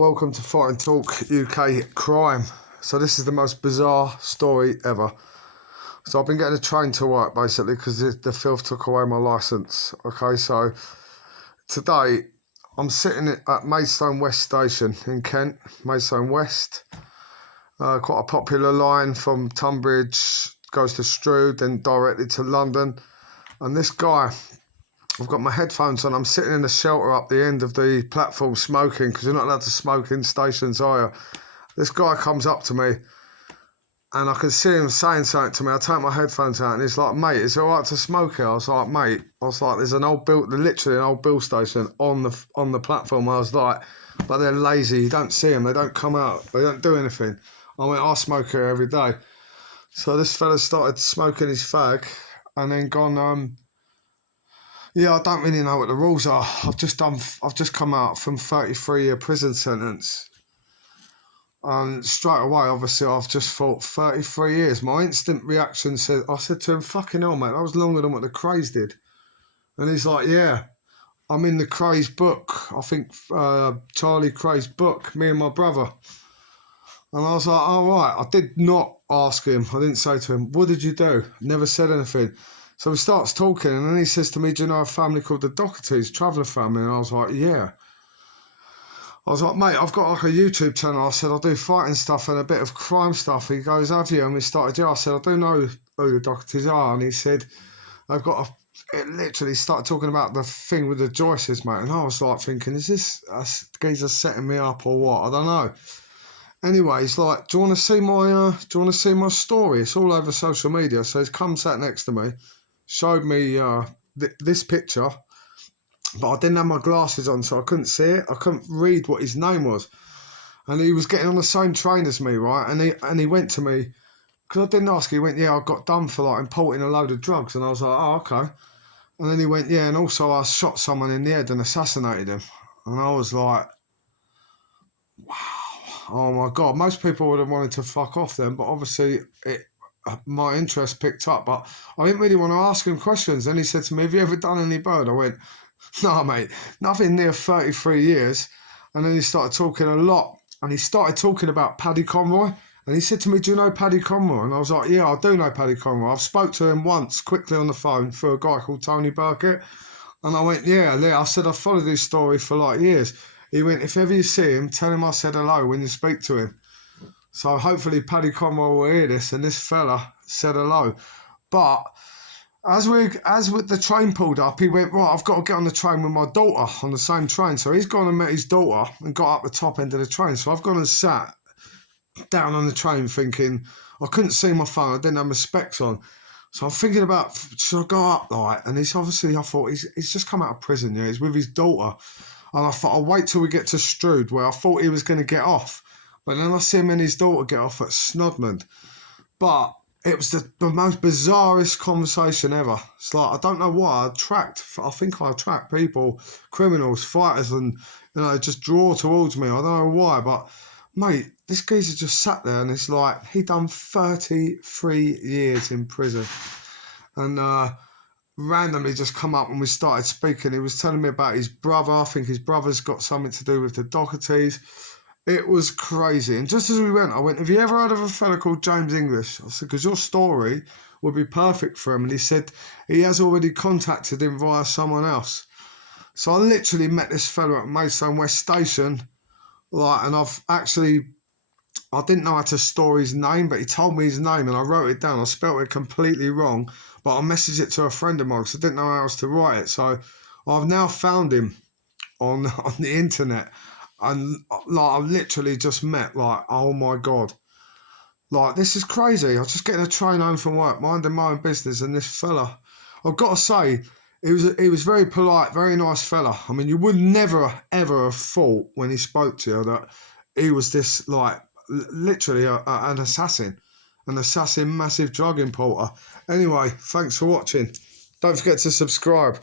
Welcome to Fight and Talk UK Crime. So this is the most bizarre story ever. So I've been getting a train to work basically because the filth took away my licence. Okay, so today I'm sitting at Maidstone West station in Kent, Maidstone West. Quite a popular line from Tunbridge, goes to Strood, then directly to London. And this guy, I've got my headphones on, I'm sitting in the shelter up the end of the platform smoking, because you're not allowed to smoke in stations, are you? This guy comes up to me and I can see him saying something to me. I take my headphones out and he's like, mate, is it alright to smoke here? I was like, mate, there's an old bill, literally an old bill station on the platform. I was like, but they're lazy, you don't see them, they don't come out, they don't do anything. I went, I smoke here every day. So this fella started smoking his fag and then gone, yeah, I don't really know what the rules are. I've just come out from 33-year prison sentence. And straight away, obviously, I've just thought 33 years. My instant reaction said, I said to him, fucking hell, mate, that was longer than what the Craze did. And he's like, yeah, I'm in the Craze book. I think Charlie Craze book, me and my brother. And I was like, oh, right. I did not ask him. I didn't say to him, what did you do? Never said anything. So he starts talking and then he says to me, do you know a family called the Dohertys, Traveller family? And I was like, yeah. I was like, mate, I've got like a YouTube channel. I said, I do fighting stuff and a bit of crime stuff. He goes, have you? And we started, yeah. I said, I do know who the Dohertys are. And he said, I've got it literally started talking about the thing with the Joyces, mate. And I was like thinking, is this geezer setting me up or what? I don't know. Anyway, he's like, do you want to see my story? It's all over social media. So he's come sat next to me, showed me this picture, but I didn't have my glasses on, so I couldn't see it. I couldn't read what his name was. And he was getting on the same train as me, right? And he went to me, because I didn't ask, he went, yeah, I got done for like importing a load of drugs. And I was like, oh, okay. And then he went, yeah, and also I shot someone in the head and assassinated him. And I was like, wow. Oh my God, most people would have wanted to fuck off then, but obviously my interest picked up, but I didn't really want to ask him questions. Then he said to me, have you ever done any bird? I went, no, mate, nothing near 33 years. And then he started talking a lot, and he started talking about Paddy Conroy, and he said to me, do you know Paddy Conroy? And I was like, yeah, I do know Paddy Conroy. I've spoke to him once, quickly on the phone, through a guy called Tony Burkett. And I went, yeah, I said, I've followed his story for like years. He went, if ever you see him, tell him I said hello when you speak to him. So hopefully Paddy Conroy will hear this, and this fella said hello. But as with the train pulled up, he went, right, I've got to get on the train with my daughter on the same train. So he's gone and met his daughter and got up the top end of the train. So I've gone and sat down on the train thinking, I couldn't see my phone, I didn't have my specs on. So I'm thinking about, should I go up, like? And he's obviously, I thought, he's just come out of prison, yeah, he's with his daughter. And I thought, I'll wait till we get to Strood, where I thought he was going to get off. But then I see him and his daughter get off at Snodman. But it was the most bizarrest conversation ever. It's like, I don't know why, I think I attract people, criminals, fighters, and, you know, just draw towards me. I don't know why, but, mate, this geezer just sat there and it's like, he done 33 years in prison. And, randomly just come up when we started speaking. He was telling me about his brother. I think his brother's got something to do with the Dohertys. It was crazy. And just as we went, I went, have you ever heard of a fella called James English? I said, because your story would be perfect for him. And he said he has already contacted him via someone else. So I literally met this fella at Maidstone West Station, and I didn't know how to store his name, but he told me his name and I wrote it down. I spelt it completely wrong, but I messaged it to a friend of mine because I didn't know how else to write it. So I've now found him on the internet, and like I've literally just met, like, oh my God. Like, this is crazy. I was just getting a train home from work, minding my own business, and this fella, I've got to say, he was very polite, very nice fella. I mean, you would never, ever have thought when he spoke to you that he was this, like, literally an assassin, massive drug importer. Anyway, thanks for watching. Don't forget to subscribe.